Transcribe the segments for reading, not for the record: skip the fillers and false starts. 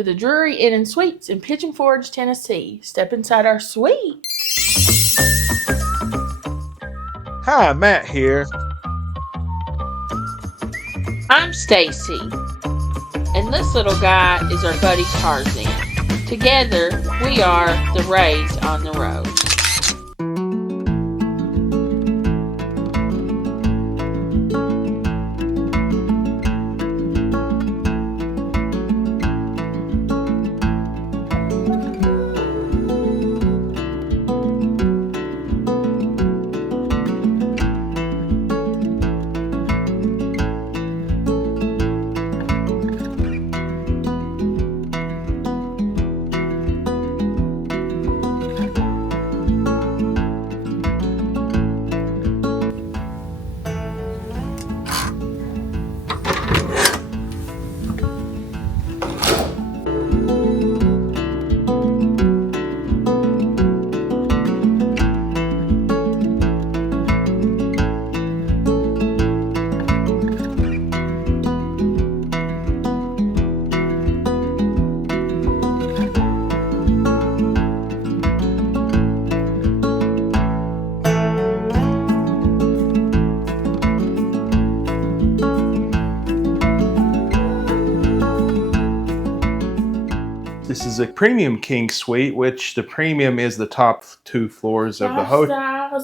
to the Drury Inn and Suites in Pigeon Forge, Tennessee. Step inside our suite. Hi, Matt here. I'm Stacy, and this little guy is our buddy Tarzan. Together, we are the Rays on the road. This is a premium king suite, which the premium is the top 2 floors of the hotel.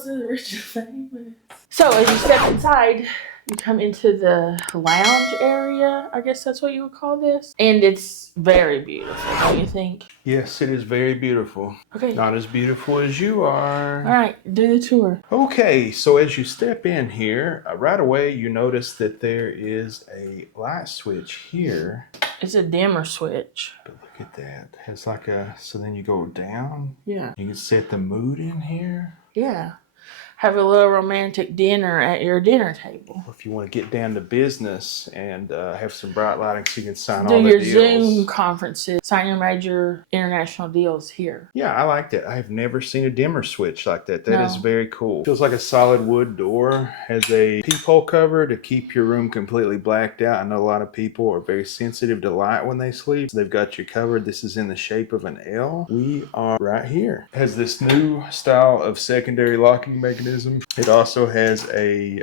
So as you step inside, you come into the lounge area. I guess that's what you would call this. And it's very beautiful, don't you think? Yes, it is very beautiful. Okay. Not as beautiful as you are. All right, do the tour. Okay, so as you step in here, right away you notice that there is a light switch here. It's a dimmer switch. But look at that. It's like so then you go down. Yeah. You can set the mood in here. Yeah. Have a little romantic dinner at your dinner table. If you want to get down to business and have some bright lighting so you can sign all Do the your deals. Zoom conferences, sign your major international deals here. Yeah, I like that. I've never seen a dimmer switch like that. That is very cool. Feels like a solid wood door. Has a peephole cover to keep your room completely blacked out. I know a lot of people are very sensitive to light when they sleep. So they've got you covered. This is in the shape of an L. We are right here. It has this new style of secondary locking mechanism. It also has a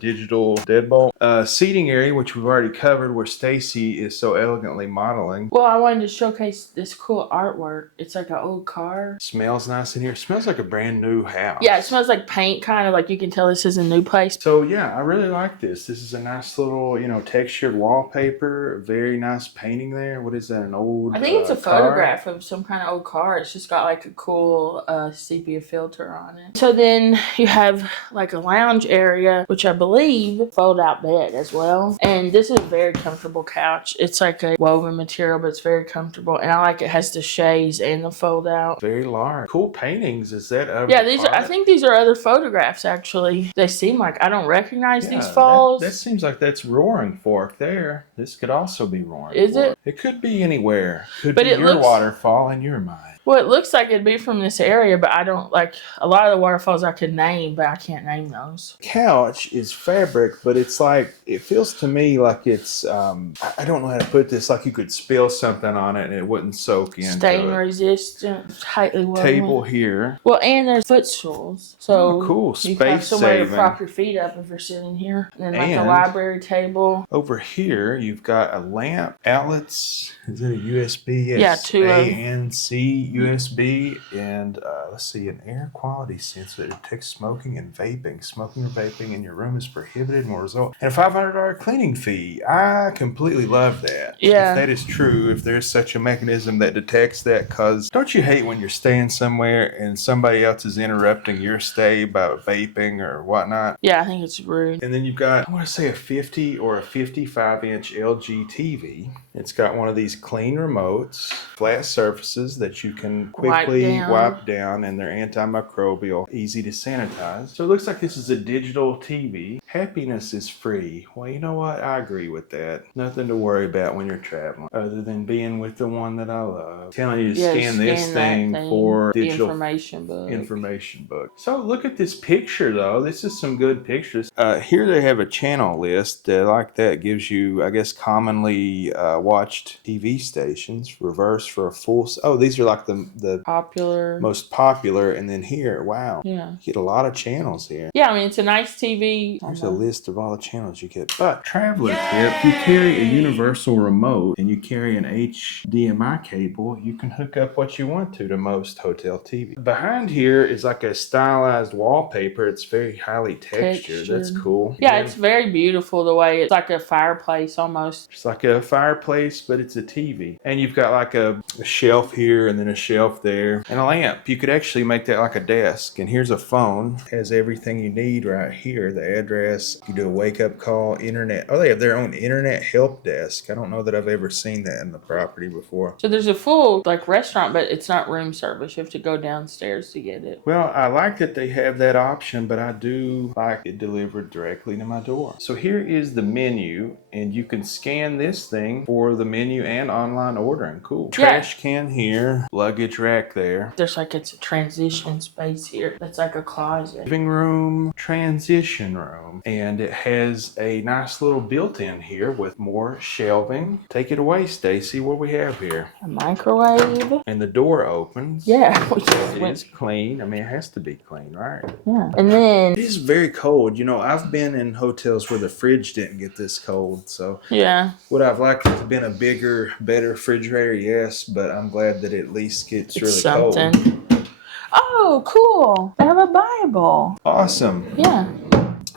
digital deadbolt seating area, which we've already covered, where Stacy is so elegantly modeling. Well, I wanted to showcase this cool artwork. It's like an old car. Smells nice in here. It smells like a brand new house. Yeah, it smells like paint, kind of like you can tell this is a new place. So yeah, I really like this. This is a nice little, textured wallpaper. Very nice painting there. What is that? An old I think it's a car? photograph of some kind of old car. It's just got like a cool sepia filter on it. So then you have like a lounge area, which I believe fold out bed as well. And this is a very comfortable couch. It's like a woven material, but it's very comfortable. And I like it has the shades and the fold out. Very large. Cool paintings. Is that yeah, these are, I think these are other photographs actually. They seem like I don't recognize these falls. That seems like that's Roaring Fork there. This could also be Roaring Fork. Is it? It could be anywhere. Could but be it your looks, waterfall in your mind. Well, it looks like it'd be from this area, but I don't like a lot of the waterfalls I could name, but I can't name those. Couch is fabric, but it's like, it feels to me like it's, I don't know how to put this, like you could spill something on it and it wouldn't soak into Stain resistant, tightly woven. Table here. Well, and there's footstools. So cool. You Space have somewhere saving. to prop your feet up if you're sitting here. And then like a library table. Over here, you've got a lamp, outlets. Is it a USB? Yeah, two A and C USB, and let's see, an air quality sensor that detects smoking and vaping. Smoking or vaping in your room is prohibited and will result in a $500 cleaning fee. I completely love that. Yeah. If that is true, if there's such a mechanism that detects that, because don't you hate when you're staying somewhere and somebody else is interrupting your stay by vaping or whatnot? Yeah, I think it's rude. And then you've got, I want to say a 50 or a 55-inch LG TV. It's got one of these clean remotes, flat surfaces that you can quickly wipe down, and they're antimicrobial, easy to sanitize. So it looks like this is a digital TV. Happiness is free. Well, you know what? I agree with that. Nothing to worry about when you're traveling other than being with the one that I love. Telling you to scan this thing for digital information book. So look at this picture though. This is some good pictures. Here they have a channel list that like that gives you, I guess, commonly watched TV stations. Reverse for a full. Oh, these are like the popular, most popular. And then here, wow. Yeah. You get a lot of channels here. Yeah, I mean, it's a nice TV. Here's a list of all the channels you get. But traveler tip, you carry a universal remote and you carry an HDMI cable, you can hook up what you want to most hotel TV. Behind here is like a stylized wallpaper. It's very highly textured. That's cool. Yeah, it's very beautiful the way it's like a fireplace almost. It's like a fireplace, but it's a TV. And you've got like a shelf here and then a shelf there and a lamp. You could actually make that like a desk. And here's a phone. It has everything you need right here. The address. You do a wake-up call, internet. Oh, they have their own internet help desk. I don't know that I've ever seen that in the property before. So there's a full like restaurant, but it's not room service. You have to go downstairs to get it. Well, I like that they have that option, but I do like it delivered directly to my door. So here is the menu, and you can scan this thing for the menu and online ordering. Cool. Trash can here, luggage rack there. There's like it's a transition space here. That's like a closet. Living room, transition room. And it has a nice little built-in here with more shelving. Take it away, Stacy. What do we have here? A microwave. And the door opens. Yeah. It's clean. I mean, it has to be clean, right? Yeah. And then it is very cold. You know, I've been in hotels where the fridge didn't get this cold. So yeah. Would I've liked it to have been a bigger, better refrigerator? Yes, but I'm glad that it at least gets really something. Cold. Oh, cool. They have a Bible. Awesome. Yeah.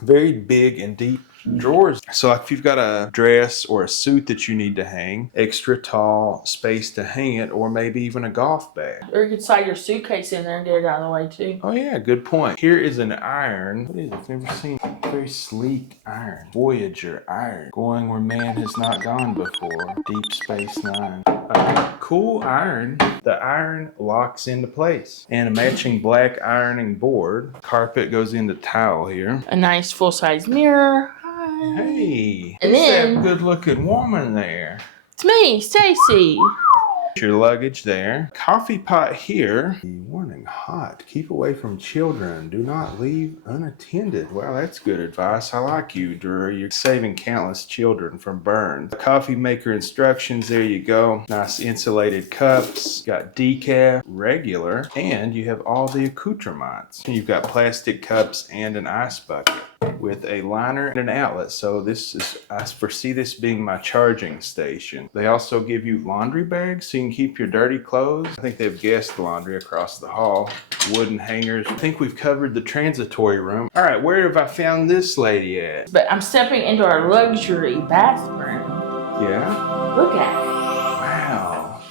Very big and deep drawers. So if you've got a dress or a suit that you need to hang, extra tall space to hang it, or maybe even a golf bag. Or you could slide your suitcase in there and get it out of the way too. Oh yeah, good point. Here is an iron. What is it? I've never seen a very sleek iron. Voyager iron. Going where man has not gone before. Deep Space Nine. Cool iron. The iron locks into place. And a matching black ironing board. Carpet goes into towel here. A nice full-size mirror. Hey, and then that good-looking woman there. It's me, Stacy. Your luggage there. Coffee pot here. Warning, hot. Keep away from children. Do not leave unattended. Wow, that's good advice. I like you, Drury. You're saving countless children from burns. Coffee maker instructions. There you go. Nice insulated cups. Got decaf, regular, and you have all the accoutrements. You've got plastic cups and an ice bucket with a liner and an outlet. So I foresee this being my charging station. They also give you laundry bags so you can keep your dirty clothes. I think they have guest laundry across the hall. Wooden hangers. I think we've covered the transitory room. All right, where have I found this lady at? But I'm stepping into our luxury bathroom. Yeah? Look at it. Wow.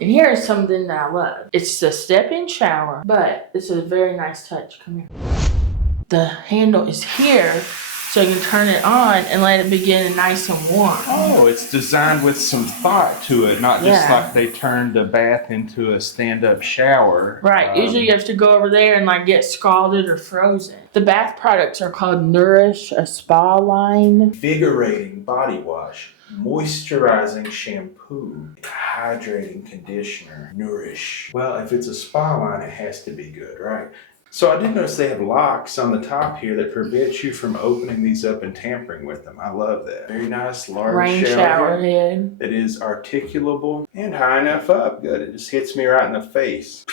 And here is something that I love. It's a step-in shower, but it's a very nice touch. Come here. The handle is here, so you can turn it on and let it begin nice and warm. Oh, it's designed with some thought to it, not just like they turned a bath into a stand-up shower. Right. Usually you have to go over there and like get scalded or frozen. The bath products are called Nourish, a spa line. Invigorating body wash. Moisturizing shampoo, hydrating conditioner, Nourish. Well, if it's a spa line, it has to be good, right? So I did notice they have locks on the top here that prevent you from opening these up and tampering with them. I love that. Very nice large rain shower head. That is articulable and high enough up. Good. It just hits me right in the face.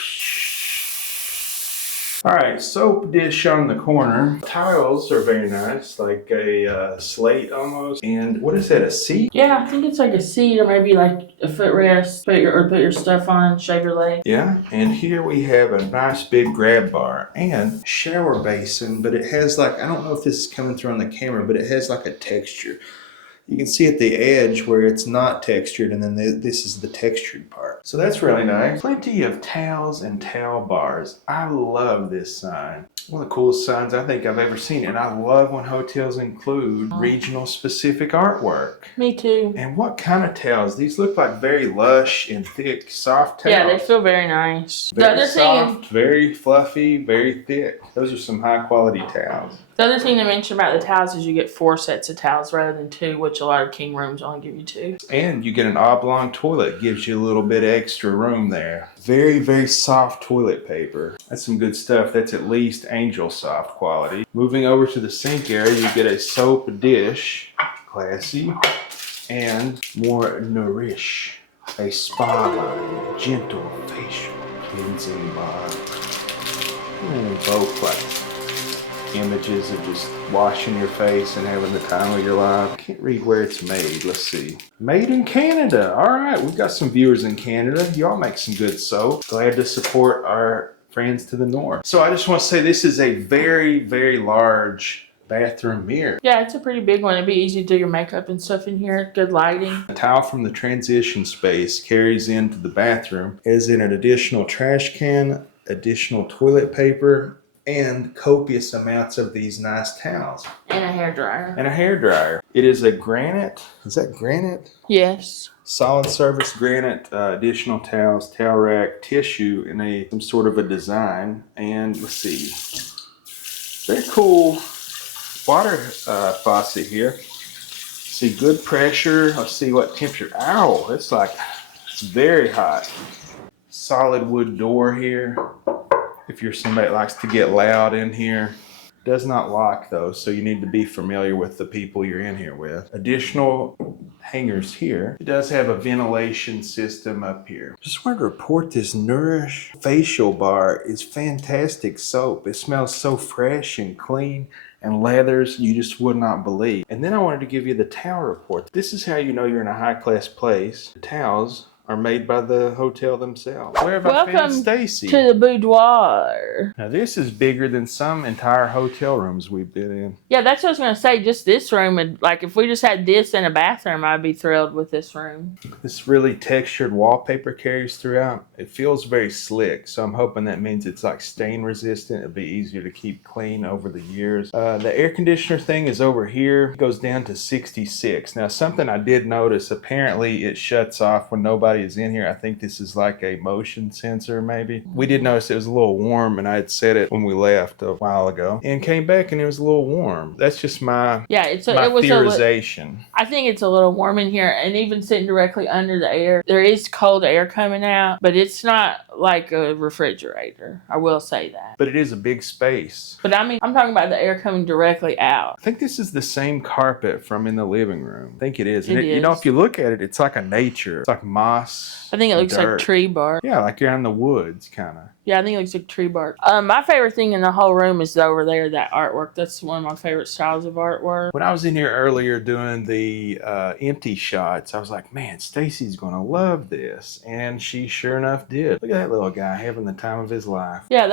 All right, soap dish on the corner. Tiles are very nice, like a slate almost. And what is that, a seat? Yeah, I think it's like a seat or maybe like a footrest. Put your stuff on, shave your leg. Yeah, and here we have a nice big grab bar and shower basin, but it has like, I don't know if this is coming through on the camera, but it has like a texture. You can see at the edge where it's not textured, and then this is the textured part. So that's really nice. Plenty of towels and towel bars. I love this sign. One of the coolest signs I think I've ever seen. And I love when hotels include regional specific artwork. Me too. And what kind of towels? These look like very lush and thick, soft towels. Yeah, they feel very nice. Very soft, very fluffy, very thick. Those are some high quality towels. The other thing to mention about the towels is you get 4 sets of towels rather than 2, which a lot of king rooms only give you 2. And you get an oblong toilet, gives you a little bit extra room there. Very, very soft toilet paper. That's some good stuff. That's at least Angel Soft quality. Moving over to the sink area, you get a soap dish, classy, and more nourish. A spa line, gentle facial cleansing bar. Both like images of just washing your face and having the time of your life. Can't read where it's made. Let's see. Made in Canada. All right, we've got some viewers in Canada. Y'all make some good soap. Glad to support our friends to the north. So I just want to say this is a very, very large bathroom mirror. Yeah, it's a pretty big one. It'd be easy to do your makeup and stuff in here. Good lighting. A towel from the transition space carries into the bathroom, as in an additional trash can, additional toilet paper, and copious amounts of these nice towels. And a hairdryer. And a hairdryer. It is a granite. Is that granite? Yes. Solid surface granite, additional towels, towel rack, tissue in some sort of a design. And let's see. Very cool water faucet here. See good pressure. Let's see what temperature. Ow, it's very hot. Solid wood door here. If you're somebody that likes to get loud in here. Does not lock though, so you need to be familiar with the people you're in here with. Additional hangers here. It does have a ventilation system up here. Just wanted to report this Nourish facial bar is fantastic soap. It smells so fresh and clean and leathers you just would not believe. And then I wanted to give you the towel report. This is how you know you're in a high class place. The towels are made by the hotel themselves. Where have I found Stacy? To the boudoir. Now this is bigger than some entire hotel rooms we've been in. Yeah, that's what I was going to say. Just this room, if we just had this in a bathroom, I'd be thrilled with this room. This really textured wallpaper carries throughout. It feels very slick, so I'm hoping that means it's like stain resistant. It'll be easier to keep clean over the years. The air conditioner thing is over here. It goes down to 66. Now something I did notice, apparently it shuts off when nobody is in here. I think this is like a motion sensor maybe. We did notice it was a little warm and I had set it when we left a while ago and came back and it was a little warm. That's just my theorization. I think it's a little warm in here, and even sitting directly under the air, there is cold air coming out, but it's not like a refrigerator. I will say that. But it is a big space. But I mean, I'm talking about the air coming directly out. I think this is the same carpet from in the living room. I think it is. And it is. You know, if you look at it, it's like a nature. It's like moss. I think it looks like tree bark. Yeah, like you're in the woods, kind of. Yeah, I think it looks like tree bark. My favorite thing in the whole room is over there, that artwork. That's one of my favorite styles of artwork. When I was in here earlier doing the empty shots, I was like, man, Stacy's going to love this. And she sure enough did. Look at that little guy having the time of his life. Yeah,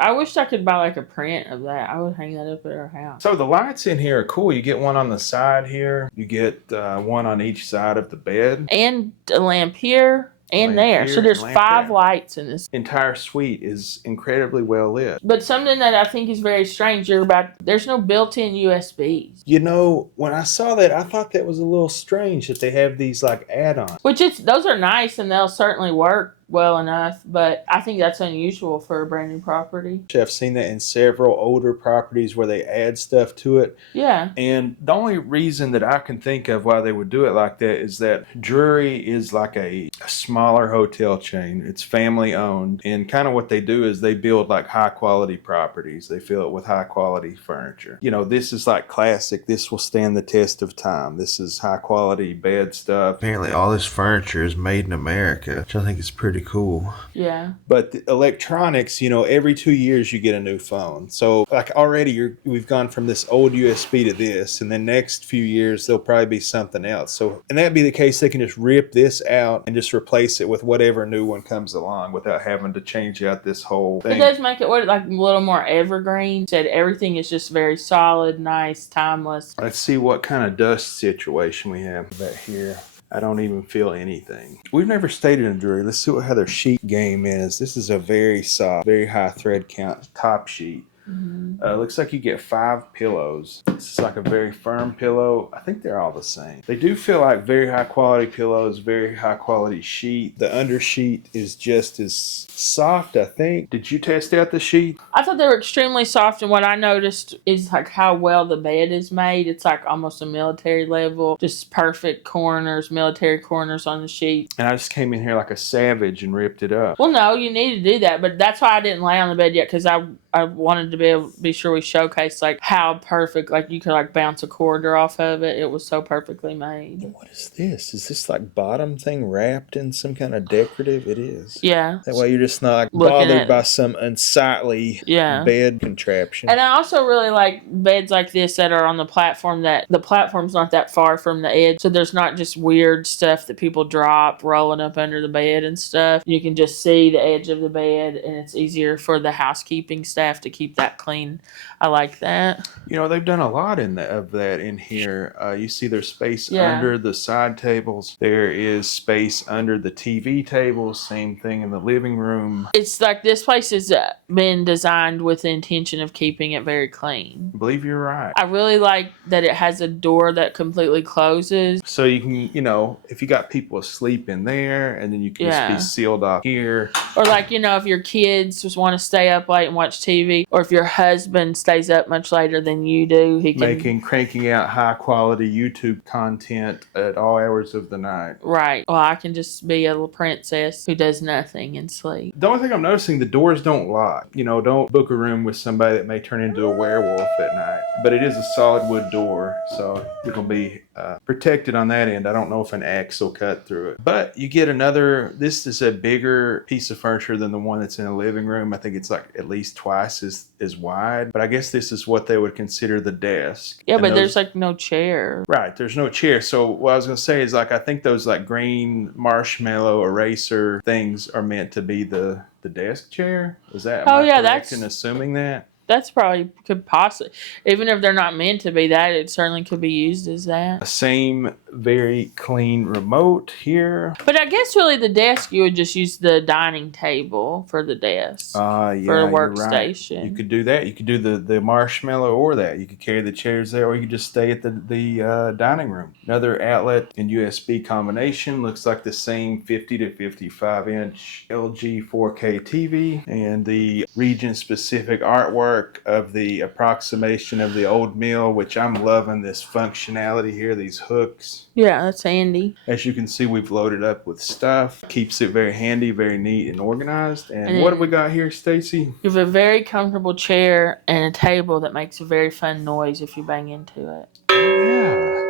I wish I could buy like a print of that. I would hang that up at our house. So the lights in here are cool. You get one on the side here. You get one on each side of the bed. And a lamp here. And there. So there's 5 lights in this. Entire suite is incredibly well lit. But something that I think is very strange, there's no built-in USBs. You know, when I saw that, I thought that was a little strange that they have these like add-ons. Those are nice and they'll certainly work well enough, but I think that's unusual for a brand new property. I've seen that in several older properties where they add stuff to it. Yeah. And the only reason that I can think of why they would do it like that is that Drury is like a smaller hotel chain. It's family owned, and kind of what they do is they build like high quality properties. They fill it with high quality furniture. You know, this is like classic. This will stand the test of time. This is high quality bed stuff. Apparently all this furniture is made in America, which I think is pretty cool. Yeah. But the electronics, you know, every 2 years you get a new phone. So like already we've gone from this old USB to this, and then next few years there'll probably be something else. So, and that'd be the case, they can just rip this out and just replace it with whatever new one comes along without having to change out this whole thing. It does make it like a little more evergreen. Said everything is just very solid, nice, timeless. Let's see what kind of dust situation we have back here. I don't even feel anything. We've never stayed in a Drury. Let's see how their sheet game is. This is a very soft, very high thread count top sheet. Mm-hmm. Looks like you get 5 pillows. This is like a very firm pillow. I think they're all the same. They do feel like very high quality pillows, very high quality sheet. The under sheet is just as soft, I think. Did you test out the sheet? I thought they were extremely soft, and what I noticed is like how well the bed is made. It's like almost a military level, just perfect corners, military corners on the sheet. And I just came in here like a savage and ripped it up. Well, no, you need to do that, but that's why I didn't lay on the bed yet, because I wanted to be sure we showcased like how perfect, like you could like bounce a corridor off of it. It was so perfectly made. What is this? Is this like bottom thing wrapped in some kind of decorative? It is. Yeah. That way you're just not like bothered by some unsightly bed contraption. And I also really like beds like this that are on the platform, that the platform's not that far from the edge, so there's not just weird stuff that people drop rolling up under the bed and stuff. You can just see the edge of the bed, and it's easier for the housekeeping staff to keep that clean. I like that. You know, they've done a lot of that in here. You see there's space under the side tables. There is space under the TV tables. Same thing in the living room. It's like this place has been designed with the intention of keeping it very clean. I believe you're right. I really like that it has a door that completely closes. So you can, you know, if you got people asleep in there, and then you can just be sealed off here. Or like, you know, if your kids just want to stay up late and watch TV, or if your husband stays up much later than you do, he can... Cranking out high quality YouTube content at all hours of the night. Right. Well, I can just be a little princess who does nothing and sleep. The only thing I'm noticing, the doors don't lock. You know, don't book a room with somebody that may turn into a werewolf at night. But it is a solid wood door, so it'll be protected on that end. I don't know if an axe will cut through it. But you get another, this is a bigger piece of furniture than the one that's in the living room. I think it's like at least twice as wide. But I guess this is what they would consider the desk. Yeah, but there's like no chair. Right, there's no chair. So what I was going to say is like, I think those like green marshmallow eraser things are meant to be the desk chair. Is that, am I correct in assuming that? That's probably could possibly, even if they're not meant to be that, it certainly could be used as that. Same very clean remote here. But I guess really the desk, you would just use the dining table for the desk. For a workstation. Right. You could do that. You could do the marshmallow or that. You could carry the chairs there, or you could just stay at the dining room. Another outlet and USB combination. Looks like the same 50 to 55 inch LG 4K TV, and the region specific artwork of the approximation of the old mill, which I'm loving this functionality here, these hooks. Yeah, that's handy. As you can see, we've loaded up with stuff. Keeps it very handy, very neat and organized. And what have we got here, Stacy? You have a very comfortable chair and a table that makes a very fun noise if you bang into it. Yeah.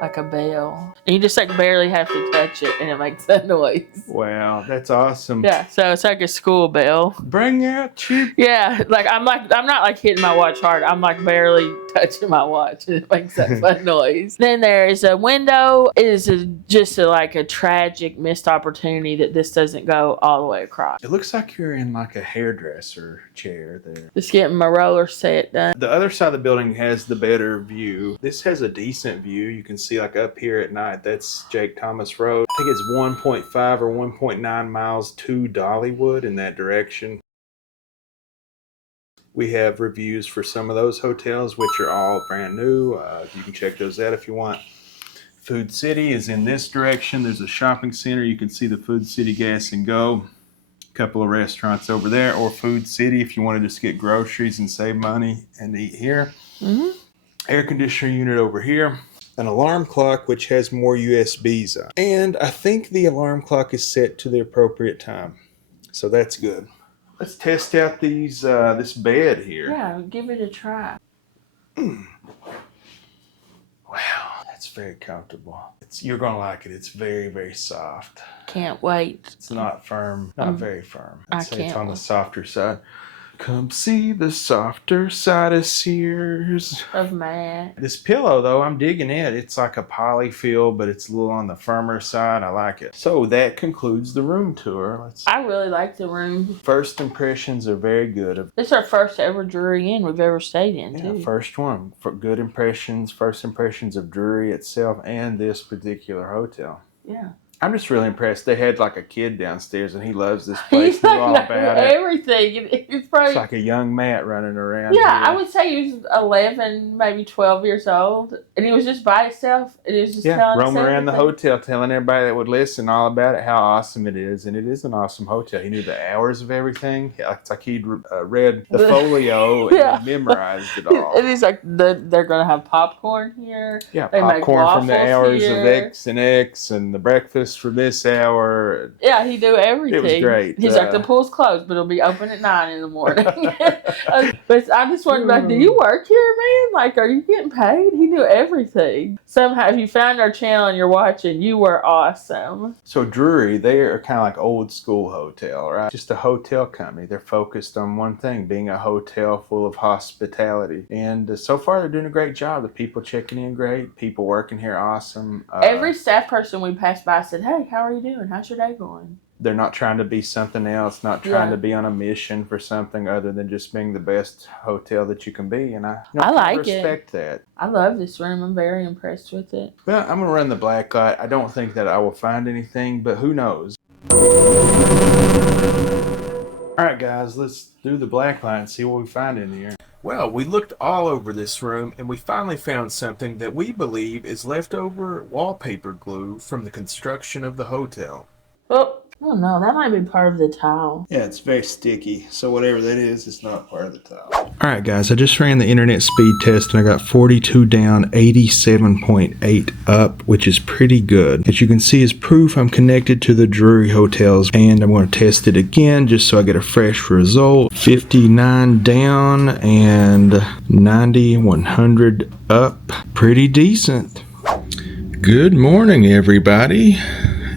Like a bell. And you just like barely have to touch it and it makes that noise. Wow, that's awesome. Yeah, so it's like a school bell. Bring out your... Yeah, I'm not like hitting my watch hard. I'm like barely touching my watch and it makes that fun noise. Then there is a window. It is just a tragic missed opportunity that this doesn't go all the way across. It looks like you're in like a hairdresser chair there. Just getting my roller set done. The other side of the building has the better view. This has a decent view. You can see like up here at night, that's Jake Thomas Road. I think it's 1.5 or 1.9 miles to Dollywood in that direction. We have reviews for some of those hotels, which are all brand new. You can check those out if you want. Food City is in this direction. There's a shopping center. You can see the Food City Gas and Go. A couple of restaurants over there, or Food City if you want to just get groceries and save money and eat here. Mm-hmm. Air conditioner unit over here. An alarm clock which has more USBs on. And I think the alarm clock is set to the appropriate time. So that's good. Let's test out these this bed here. Yeah, give it a try. Wow, that's very comfortable. You're going to like it. It's very, very soft. Can't wait. It's not firm, not very firm. I'd say it's on the softer side. Come see the softer side of Sears. Of Matt. This pillow, though, I'm digging it. It's like a poly feel, but it's a little on the firmer side. I like it. So that concludes the room tour. I really like the room. First impressions are very good. This is our first ever Drury Inn we've ever stayed in, too. First one. For good impressions, first impressions of Drury itself and this particular hotel. Yeah. I'm just really impressed. They had like a kid downstairs, and he loves this place. Knew all about it. Everything. It's probably it's like a young Matt running around. Yeah, here. I would say he was 11, maybe 12 years old, and he was just by himself, and he was just telling roaming us around the hotel, telling everybody that would listen all about it, how awesome it is, and it is an awesome hotel. He knew the hours of everything. It's like he'd read the folio and memorized it all. And he's like, they're going to have popcorn here. Yeah, they popcorn from the hours here. of X and X, and the breakfast from this hour. Yeah, he knew everything. It was great. He's like, the pool's closed, but it'll be open at 9 in the morning. But I just wanted to be like, do you work here, man? Like, are you getting paid? He knew everything. Somehow, if you found our channel and you're watching, you were awesome. So Drury, they are kind of like old school hotel, right? Just a hotel company. They're focused on one thing, being a hotel full of hospitality. And so far, they're doing a great job. The people checking in great. People working here awesome. Every staff person we passed by said, hey, how are you doing? How's your day going? They're not trying to be something else, not trying to be on a mission for something other than just being the best hotel that you can be. And I respect that. I love this room. I'm very impressed with it. Well, I'm going to run the black light. I don't think that I will find anything, but who knows? All right, guys, let's do the black light and see what we find in here. Well, we looked all over this room, and we finally found something that we believe is leftover wallpaper glue from the construction of the hotel. Oh. I don't know. That might be part of the tile. Yeah, it's very sticky. So whatever that is, it's not part of the tile. All right, guys. I just ran the internet speed test, and I got 42 down, 87.8 up, which is pretty good. As you can see, as proof, I'm connected to the Drury hotels, and I'm going to test it again just so I get a fresh result. 59 down and 90, 100 up. Pretty decent. Good morning, everybody.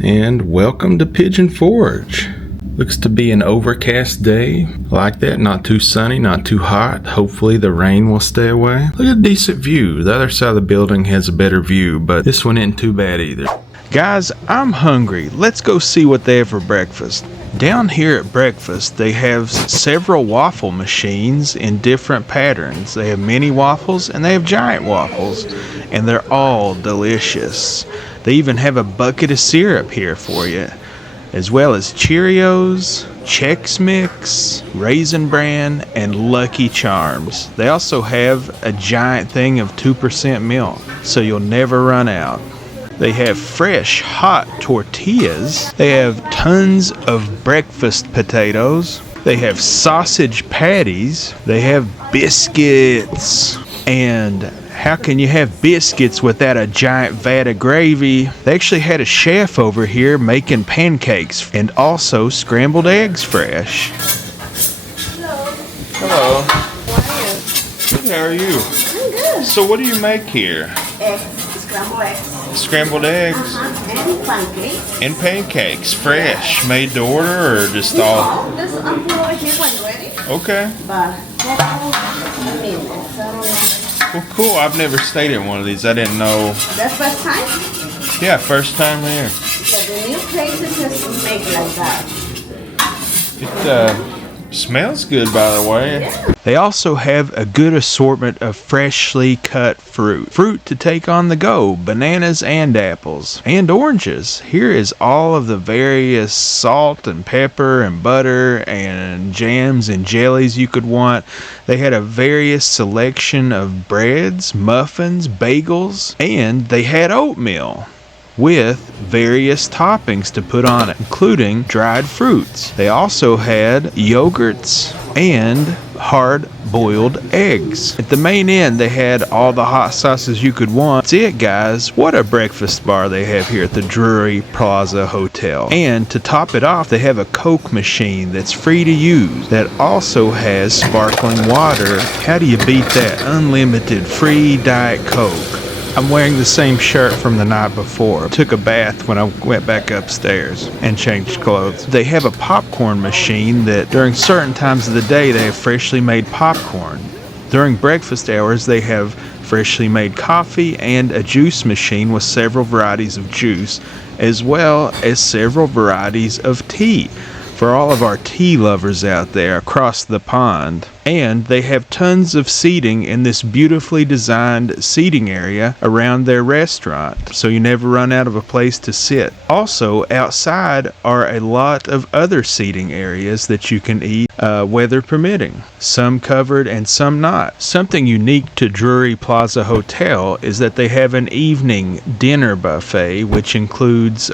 And welcome to Pigeon Forge. Looks to be an overcast day. Like that, not too sunny, not too hot. Hopefully the rain will stay away. Look at a decent view. The other side of the building has a better view, but this one isn't too bad either. Guys, I'm hungry. Let's go see what they have for breakfast. Down here at breakfast, they have several waffle machines in different patterns. They have mini waffles and they have giant waffles, and they're all delicious. They even have a bucket of syrup here for you, as well as Cheerios, Chex Mix, Raisin Bran, and Lucky Charms. They also have a giant thing of 2% milk, so you'll never run out. They have fresh, hot tortillas. They have tons of breakfast potatoes. They have sausage patties. They have biscuits. And how can you have biscuits without a giant vat of gravy? They actually had a chef over here making pancakes and also scrambled eggs fresh. Hello. How are you? Good, how are you? I'm good. So what do you make here? Eggs, scrambled eggs. Scrambled eggs And pancakes. and pancakes, fresh, made to order or just all? Just put over here when you're ready. Okay. But that's Well, cool. I've never stayed in one of these. I didn't know. that's first time. Yeah, first time here. So the new places just make like that. It smells good, by the way. Yeah. They also have a good assortment of freshly cut fruit. Fruit to take on the go, bananas and apples. And oranges. Here is all of the various salt and pepper and butter and jams and jellies you could want. They had a various selection of breads, muffins, bagels, and they had oatmeal with various toppings to put on it, including dried fruits. They also had yogurts and hard-boiled eggs. At the main end, they had all the hot sauces you could want. That's it, guys. What a breakfast bar they have here at the Drury Plaza Hotel. And to top it off, they have a Coke machine that's free to use that also has sparkling water. How do you beat that? Unlimited free Diet Coke. I'm wearing the same shirt from the night before. Took a bath when I went back upstairs and changed clothes. They have a popcorn machine that during certain times of the day they have freshly made popcorn. During breakfast hours they have freshly made coffee and a juice machine with several varieties of juice, as well as several varieties of tea. for all of our tea lovers out there across the pond. And they have tons of seating in this beautifully designed seating area around their restaurant, so you never run out of a place to sit. Also, outside are a lot of other seating areas that you can eat, weather permitting. Some covered and some not. Something unique to Drury Plaza Hotel is that they have an evening dinner buffet, which includes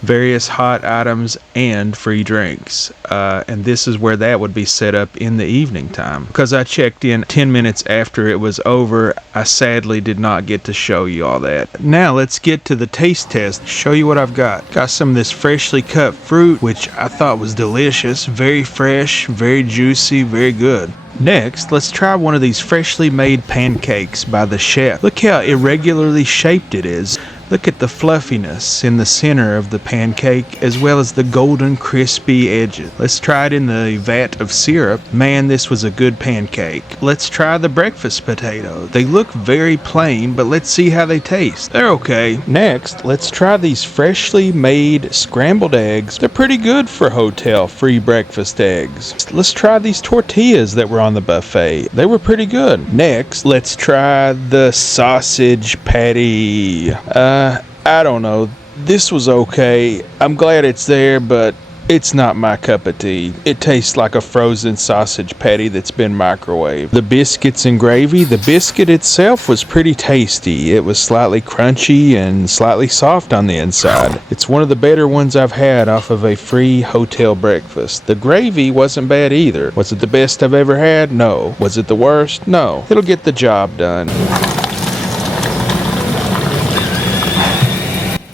various hot items and free drinks. And this is where that would be set up in the evening time. Because I checked in 10 minutes after it was over, I sadly did not get to show you all that. Now let's get to the taste test. Show you what I've got. Got some of this freshly cut fruit, which I thought was delicious. Very fresh, very juicy, very good. Next, let's try one of these freshly made pancakes by the chef. Look how irregularly shaped it is. Look at the fluffiness in the center of the pancake, as well as the golden crispy edges. Let's try it in the vat of syrup. Man, this was a good pancake. Let's try the breakfast potato. They look very plain, but let's see how they taste. They're okay. Next, let's try these freshly made scrambled eggs. They're pretty good for hotel free breakfast eggs. Let's try these tortillas that were on the buffet. They were pretty good. Next, let's try the sausage patty. I don't know. This was okay. I'm glad it's there, but it's not my cup of tea. It tastes like a frozen sausage patty that's been microwaved. The biscuits and gravy, the biscuit itself was pretty tasty. It was slightly crunchy and slightly soft on the inside. It's one of the better ones I've had off of a free hotel breakfast. The gravy wasn't bad either. Was it the best I've ever had? No. Was it the worst? No. It'll get the job done.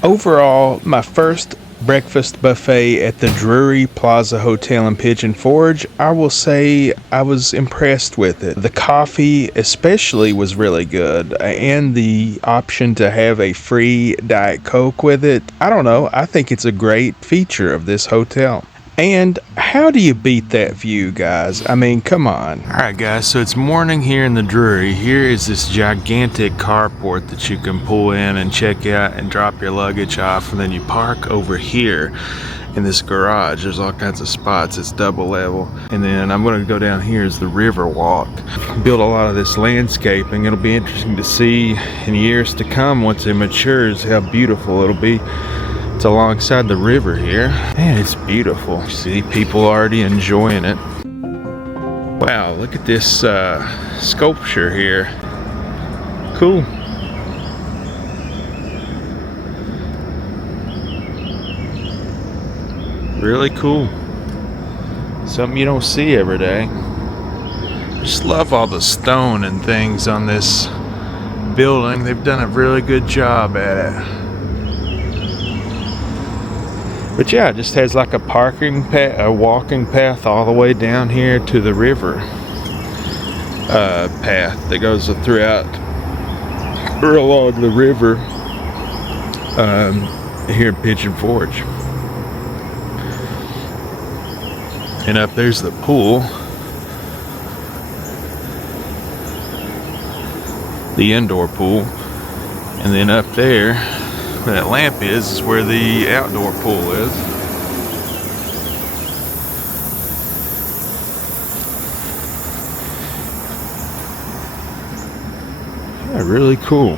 Overall, my first breakfast buffet at the Drury Plaza Hotel in Pigeon Forge, I will say I was impressed with it. The coffee especially was really good, and the option to have a free Diet Coke with it. I don't know, I think it's a great feature of this hotel. And how do you beat that view, guys? I mean, come on. Alright guys, so it's morning here in the Drury. Here is this gigantic carport that you can pull in and check out and drop your luggage off, and then you park over here in this garage. There's all kinds of spots. It's double level. And then I'm going to go down here is the river walk. Build a lot of this landscaping. It'll be interesting to see in years to come once it matures how beautiful it'll be. It's alongside the river here, and it's beautiful. See people already enjoying it. Wow, look at this sculpture here. Cool. Really cool. Something you don't see every day. Just love all the stone and things on this building. They've done a really good job at it. But yeah, it just has like a parking path, a walking path all the way down here to the river path that goes throughout or along the river here in Pigeon Forge. And up there's the pool. The indoor pool. And then up there where that lamp is where the outdoor pool is. Yeah, really cool.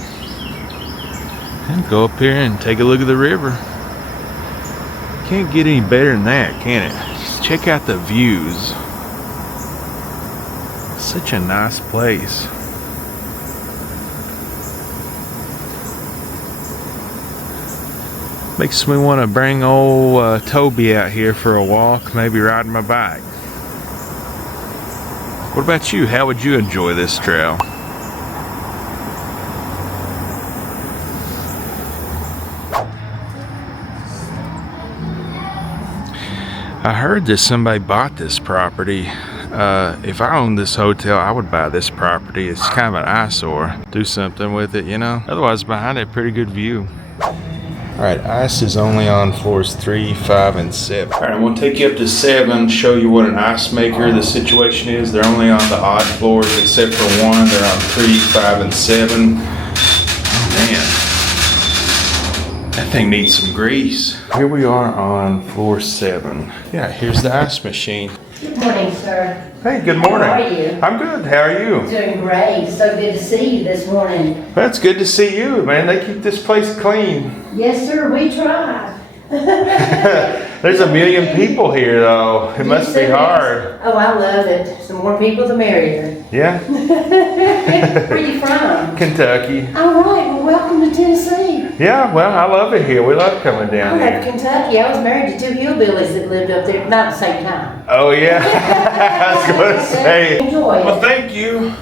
And go up here and take a look at the river. Can't get any better than that, can it? Just check out the views. Such a nice place. Makes me want to bring old Toby out here for a walk, maybe ride my bike. What about you? How would you enjoy this trail? I heard that somebody bought this property. If I owned this hotel, I would buy this property. It's kind of an eyesore. Do something with it, you know? Otherwise, behind it, pretty good view. Alright, ice is only on floors 3, 5, and 7. Alright, I'm going to take you up to 7, show you what an ice maker the situation is. They're only on the odd floors except for 1. They're on 3, 5, and 7. Oh man. That thing needs some grease. Here we are on floor 7. Yeah, here's the ice machine. Good morning, sir. Hey, good morning. How are you? I'm good. How are you? Doing great. So good to see you this morning. That's good to see you, man. They keep this place clean. Yes, sir. We tried. There's a million people here, though. It must be hard. Oh, I love it. The more people, the merrier. Yeah? Where are you from? Kentucky. All right. Well, welcome to Tennessee. Yeah, well, I love it here. We love coming down I love here. Kentucky. I was married to 2 hillbillies that lived up there, not at the same time. Oh, yeah? I was going to say. Enjoy it. Well, thank you.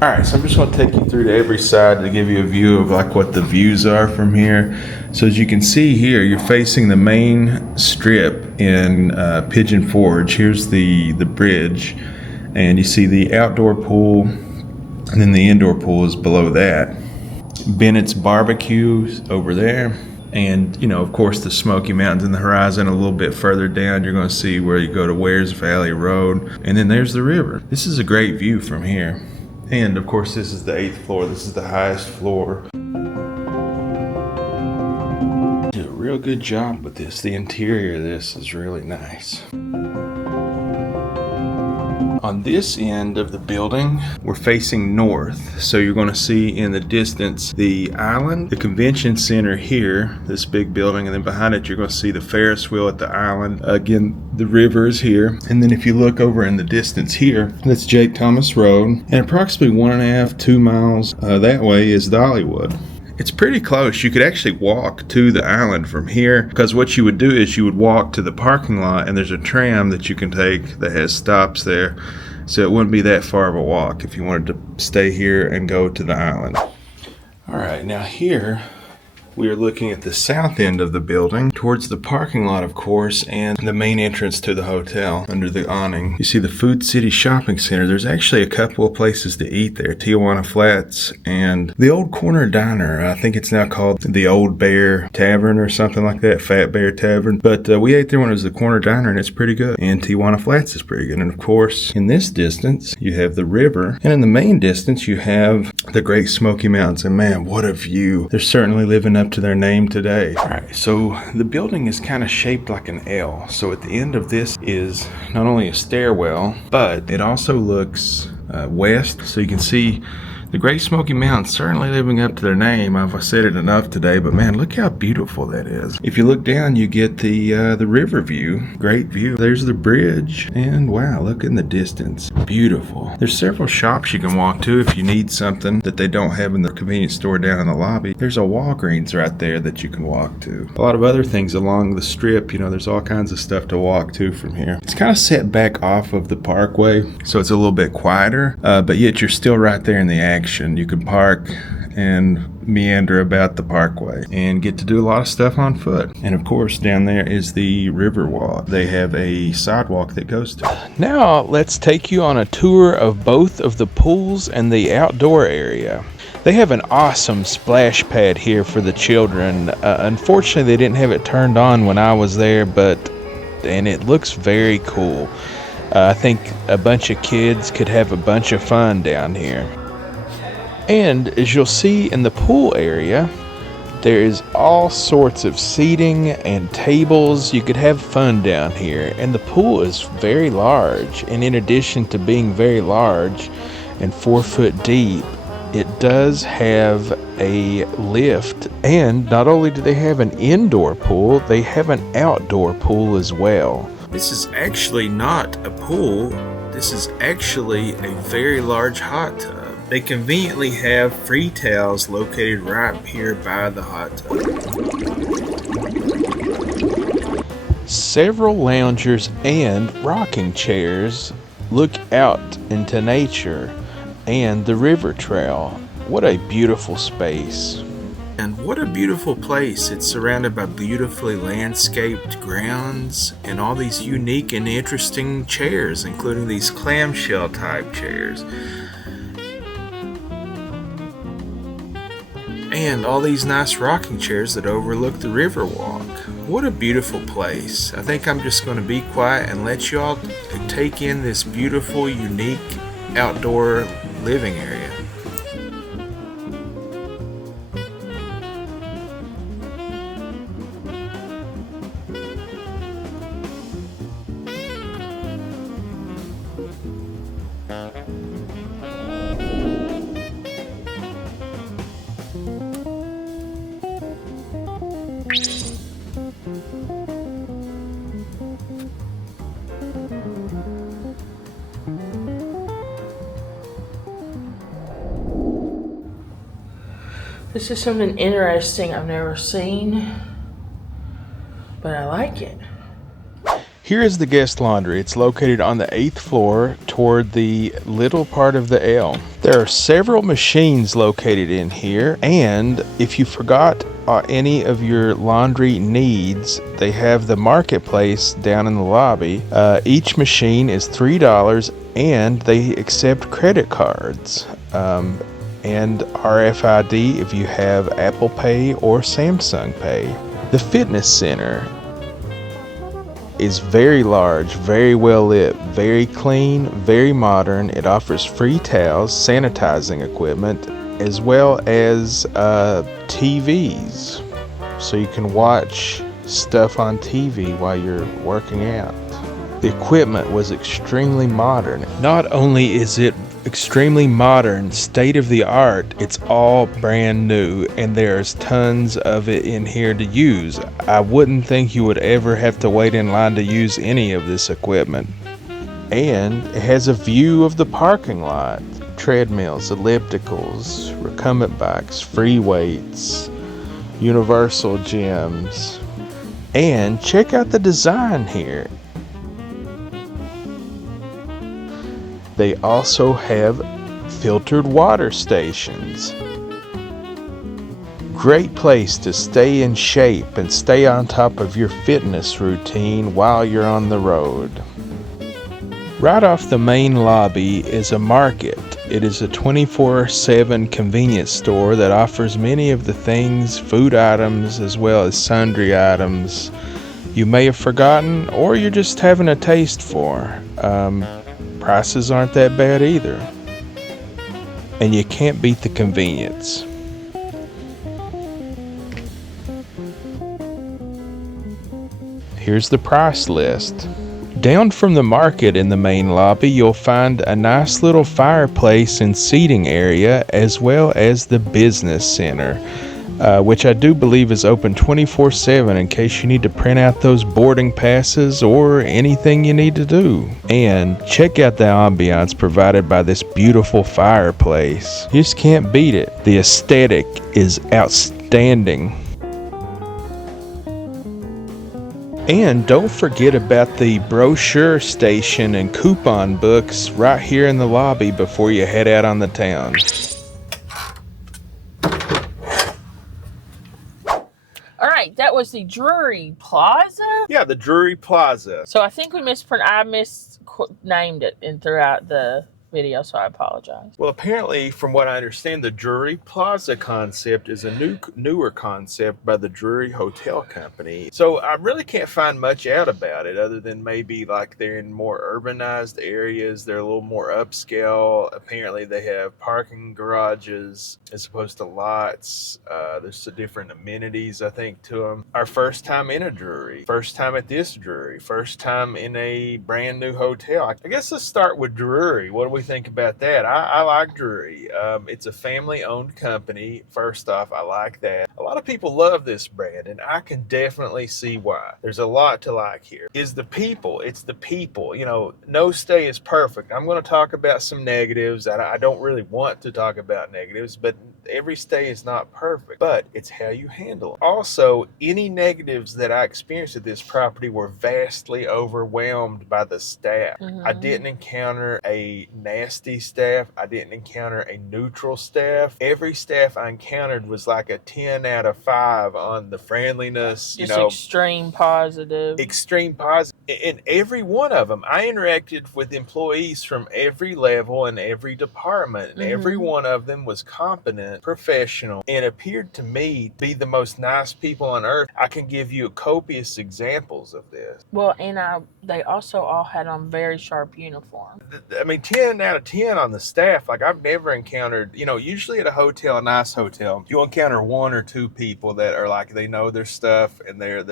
All right, so I'm just going to take you through to every side to give you a view of like what the views are from here. So as you can see here, you're facing the main strip in Pigeon Forge. Here's the bridge, and you see the outdoor pool, and then the indoor pool is below that. Bennett's Barbecue over there. And, you know, of course, the Smoky Mountains in the horizon. A little bit further down, you're going to see where you go to Wares Valley Road. And then there's the river. This is a great view from here. And, of course, this is the 8th floor. This is the highest floor. Did a real good job with this. The interior of this is really nice. On this end of the building, we're facing north. So you're going to see in the distance the island, the convention center here, this big building, and then behind it you're going to see the Ferris wheel at the island. Again, the river is here. And then if you look over in the distance here, that's Jake Thomas Road. And approximately 1.5, 2 miles that way is Dollywood. It's pretty close. You could actually walk to the island from here, because what you would do is you would walk to the parking lot, and there's a tram that you can take that has stops there. So it wouldn't be that far of a walk if you wanted to stay here and go to the island. All right, now here we are looking at the south end of the building towards the parking lot, of course, and the main entrance to the hotel under the awning. You see the Food City Shopping Center. There's actually a couple of places to eat there, Tijuana Flats and the Old Corner Diner. I think it's now called the Old Bear Tavern or something like that, Fat Bear Tavern. But we ate there when it was the Corner Diner, and it's pretty good. And Tijuana Flats is pretty good. And of course, in this distance, you have the river. And in the main distance, you have the Great Smoky Mountains. And man, what a view. They're certainly living up to their name today. All right, so the building is kind of shaped like an L. So at the end of this is not only a stairwell, but it also looks west. So you can see the Great Smoky Mountains certainly living up to their name. I've said it enough today, but man, look how beautiful that is. If you look down, you get the river view. Great view. There's the bridge, and wow, look in the distance. Beautiful. There's several shops you can walk to if you need something that they don't have in the convenience store down in the lobby. There's a Walgreens right there that you can walk to. A lot of other things along the strip. You know, there's all kinds of stuff to walk to from here. It's kind of set back off of the parkway, so it's a little bit quieter, but yet you're still right there in the action. You can park and meander about the parkway and get to do a lot of stuff on foot. And of course, down there is the river walk. They have a sidewalk that goes to it. Now let's take you on a tour of both of the pools and the outdoor area. They have an awesome splash pad here for the children. Unfortunately, they didn't have it turned on when I was there, and it looks very cool. I think a bunch of kids could have a bunch of fun down here. And as you'll see in the pool area, there is all sorts of seating and tables. You could have fun down here. And the pool is very large. And in addition to being very large and 4 foot deep, it does have a lift. And not only do they have an indoor pool, they have an outdoor pool as well. This is actually not a pool. This is actually a very large hot tub. They conveniently have free towels located right here by the hot tub. Several loungers and rocking chairs look out into nature and the river trail. What a beautiful space. And what a beautiful place. It's surrounded by beautifully landscaped grounds and all these unique and interesting chairs, including these clamshell type chairs. And all these nice rocking chairs that overlook the river walk. What a beautiful place. I think I'm just going to be quiet and let you all take in this beautiful, unique outdoor living area. This is something interesting I've never seen, but I like it. Here is the guest laundry. It's located on the 8th floor toward the little part of the L. There are several machines located in here, and if you forgot any of your laundry needs, they have the marketplace down in the lobby. Each machine is $3, and they accept credit cards. And RFID if you have Apple Pay or Samsung Pay. The fitness center is very large, very well lit, very clean, very modern. It offers free towels, sanitizing equipment, as well as TVs, so you can watch stuff on TV while you're working out. The equipment was extremely modern. Not only is it extremely modern, state of the art, it's all brand new, and there's tons of it in here to use. I wouldn't think you would ever have to wait in line to use any of this equipment. And it has a view of the parking lot. Treadmills, ellipticals, recumbent bikes, free weights, universal gyms. And check out the design here. They also have filtered water stations. Great place to stay in shape and stay on top of your fitness routine while you're on the road. Right off the main lobby is a market. It is a 24/7 convenience store that offers many of the things, food items, as well as sundry items you may have forgotten or you're just having a taste for. Prices aren't that bad either. And you can't beat the convenience. Here's the price list. Down from the market in the main lobby, you'll find a nice little fireplace and seating area, as well as the business center, which I do believe is open 24/7 in case you need to print out those boarding passes or anything you need to do. And check out the ambiance provided by this beautiful fireplace. You just can't beat it. The aesthetic is outstanding. And don't forget about the brochure station and coupon books right here in the lobby before you head out on the town. All right, that was the Drury Plaza. Yeah, the Drury Plaza. So I think I misnamed it throughout the video, so I apologize. Well, apparently, from what I understand, the Drury Plaza concept is a newer concept by the Drury Hotel Company. So I really can't find much out about it other than maybe like they're in more urbanized areas. They're a little more upscale. Apparently, they have parking garages as opposed to lots. There's some different amenities, I think, to them. Our first time in a Drury, first time at this Drury, first time in a brand new hotel. I guess let's start with Drury. What do we think about that? I like Drury. It's a family-owned company. First off, I like that. A lot of people love this brand, and I can definitely see why. There's a lot to like here. Is the people. It's the people. You know, no stay is perfect. I'm going to talk about some negatives. I don't really want to talk about negatives, but every stay is not perfect. But it's how you handle it. Also, any negatives that I experienced at this property were vastly overwhelmed by the staff. Mm-hmm. I didn't encounter a nasty staff. I didn't encounter a neutral staff. Every staff I encountered was like a 10 out of 5 on the friendliness. Just extreme positive. Extreme positive. In every one of them, I interacted with employees from every level and every department, and every one of them was competent, professional, and appeared to me to be the most nice people on earth. I can give you copious examples of this. Well, and they also all had on very sharp uniforms. I mean, 10 out of 10 on the staff. Like, I've never encountered, usually at a hotel, a nice hotel, you'll encounter 1 or 2 people that are like, they know their stuff and they're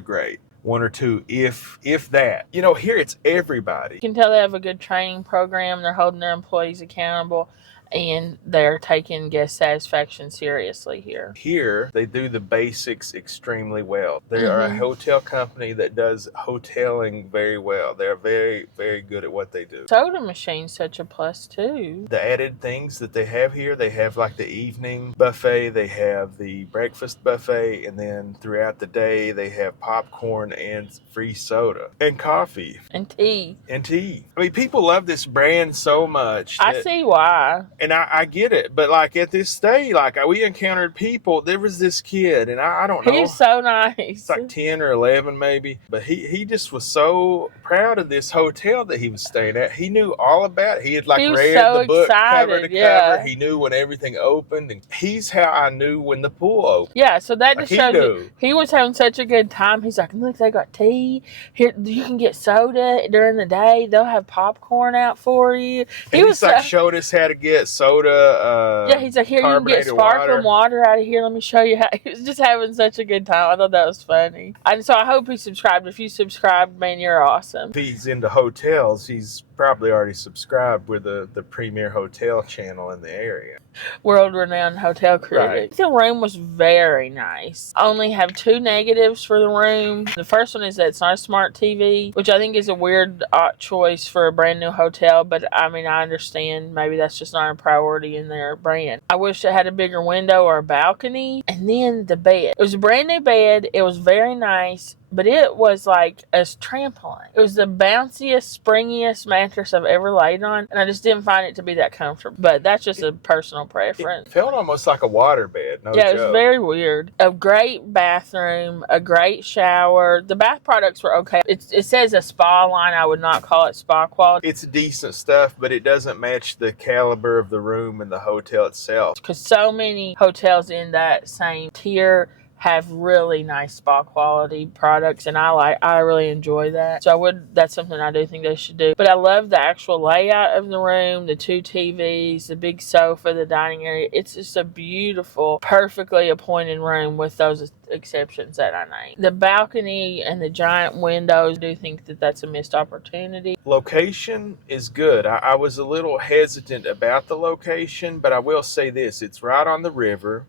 great. 1 or 2, if that. Here it's everybody. You can tell they have a good training program. They're holding their employees accountable. and they're taking guest satisfaction seriously here. Here, they do the basics extremely well. They are a hotel company that does hoteling very well. They're very, very good at what they do. Soda machine's such a plus too. The added things that they have here, they have like the evening buffet, they have the breakfast buffet, and then throughout the day, they have popcorn and free soda and coffee. And tea. I mean, people love this brand so much. I see why. And I get it. But like at this stay, like we encountered people. There was this kid, and I don't know. He's so nice. It's like 10 or 11 maybe. But he just was so proud of this hotel that he was staying at. He knew all about it. He had read so the book excited, cover to cover. He knew when everything opened. And he's how I knew when the pool opened. Yeah, so that just shows you. He was having such a good time. He's like, look, they got tea. Here, you can get soda during the day. They'll have popcorn out for you. He's showed us how to get soda. Yeah, he's like, here, you can get sparkling water out of here. Let me show you how. He was just having such a good time. I thought that was funny. And so I hope he subscribed. If you subscribed, man, you're awesome. If he's into hotels, he's probably already subscribed with the premier hotel channel in the area. World-renowned hotel critic. Right. The room was very nice. I only have 2 negatives for the room. The first one is that it's not a smart TV, which I think is a weird choice for a brand new hotel, but I mean, I understand maybe that's just not a priority in their brand. I wish it had a bigger window or a balcony. And then the bed. It was a brand new bed. It was very nice, but it was like a trampoline. It was the bounciest, springiest mattress I've ever laid on, and I just didn't find it to be that comfortable. But that's just a personal preference. It felt almost like a water bed. No yeah, joke. It was very weird. A great bathroom, a great shower. The bath products were okay. It says a spa line. I would not call it spa quality. It's decent stuff, but it doesn't match the caliber of the room and the hotel itself. Because so many hotels in that same tier have really nice spa quality products, and I really enjoy that. So that's something I do think they should do. But I love the actual layout of the room, the 2 TVs, the big sofa, the dining area. It's just a beautiful, perfectly appointed room with those exceptions that I named. The balcony and the giant windows, I do think that that's a missed opportunity. Location is good. I was a little hesitant about the location, but I will say this. It's right on the river.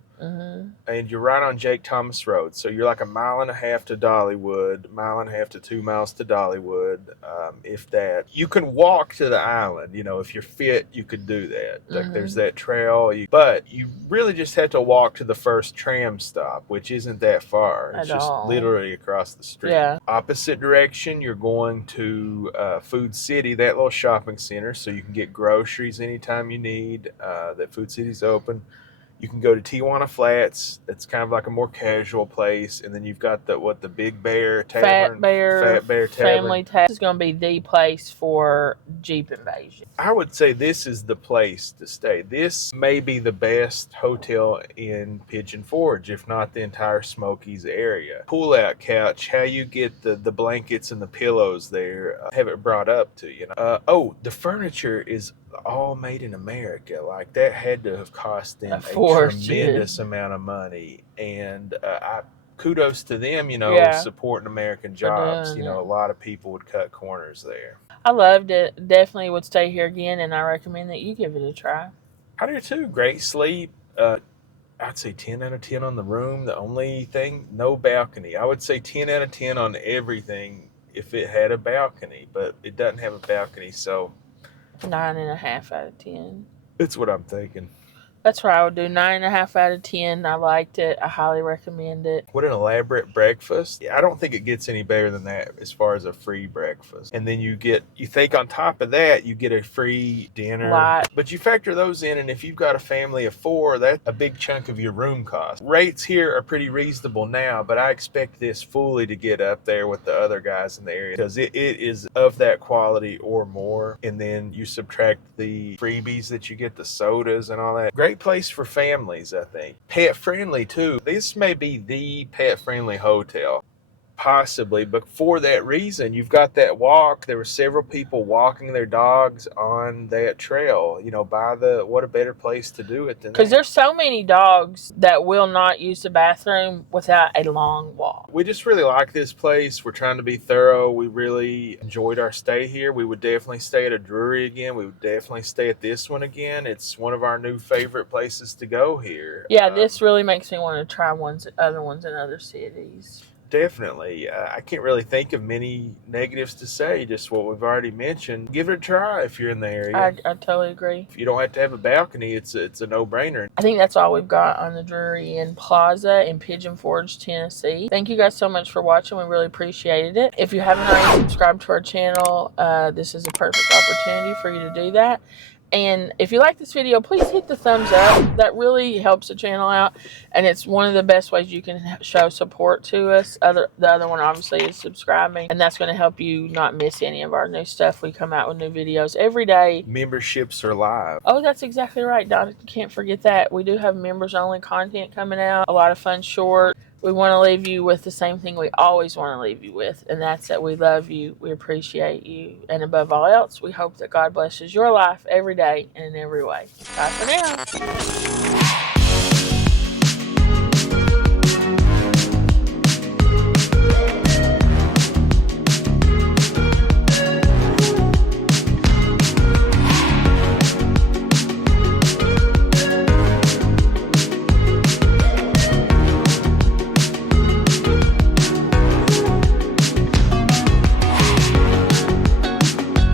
And you're right on Jake Thomas Road. So you're like 1.5 miles to Dollywood, 1.5 miles to 2 miles to Dollywood, if that. You can walk to the island. You know, if you're fit, you could do that. Like there's that trail. But you really just have to walk to the first tram stop, which isn't that far. It's just literally across the street. Yeah. Opposite direction, you're going to Food City, that little shopping center, so you can get groceries anytime you need. That Food City's open. You can go to Tijuana Flats. It's kind of like a more casual place. And then you've got the Big Bear Tavern. Fat Bear Tavern. Family Tavern. This is going to be the place for Jeep invasion. I would say this is the place to stay. This may be the best hotel in Pigeon Forge, if not the entire Smokies area. Pull-out couch, how you get the blankets and the pillows there, have it brought up to you. The furniture is all made in America. Like that had to have cost them a tremendous amount of money. And kudos to them, supporting American jobs. A lot of people would cut corners there. I loved it. Definitely would stay here again, and I recommend that you give it a try. I do too. Great sleep. I'd say 10 out of 10 on the room. The only thing, no balcony. I would say 10 out of 10 on everything if it had a balcony, but it doesn't have a balcony, so 9.5 out of 10. That's what I'm thinking. That's what I would do. 9.5 out of 10. I liked it. I highly recommend it. What an elaborate breakfast. I don't think it gets any better than that as far as a free breakfast. And then you think on top of that, you get a free dinner. But you factor those in, and if you've got a family of 4, that's a big chunk of your room cost. Rates here are pretty reasonable now, but I expect this fully to get up there with the other guys in the area because it is of that quality or more. And then you subtract the freebies that you get, the sodas and all that. Great place for families, I think. Pet friendly too. This may be the pet friendly hotel. Possibly, but for that reason, you've got that walk. There were several people walking their dogs on that trail. What a better place to do it than Because that. there's so many dogs that will not use the bathroom without a long walk. We just really like this place. We're trying to be thorough. We really enjoyed our stay here. We would definitely stay at a Drury again. We would definitely stay at this one again. It's one of our new favorite places to go here. Yeah, this really makes me want to try other ones in other cities. Definitely. I can't really think of many negatives to say, just what we've already mentioned. Give it a try if you're in the area. I totally agree. If you don't have to have a balcony, it's a no-brainer. I think that's all we've got on the Drury Plaza in Pigeon Forge, Tennessee. Thank you guys so much for watching. We really appreciated it. If you haven't already subscribed to our channel, this is a perfect opportunity for you to do that. And if you like this video, please hit the thumbs up. That really helps the channel out. And it's one of the best ways you can show support to us. The other one, obviously, is subscribing. And that's going to help you not miss any of our new stuff. We come out with new videos every day. Memberships are live. Oh, that's exactly right, Donna. Can't forget that. We do have members-only content coming out. A lot of fun short. We want to leave you with the same thing we always want to leave you with, and that's that we love you, we appreciate you, and above all else, we hope that God blesses your life every day and in every way. Bye for now.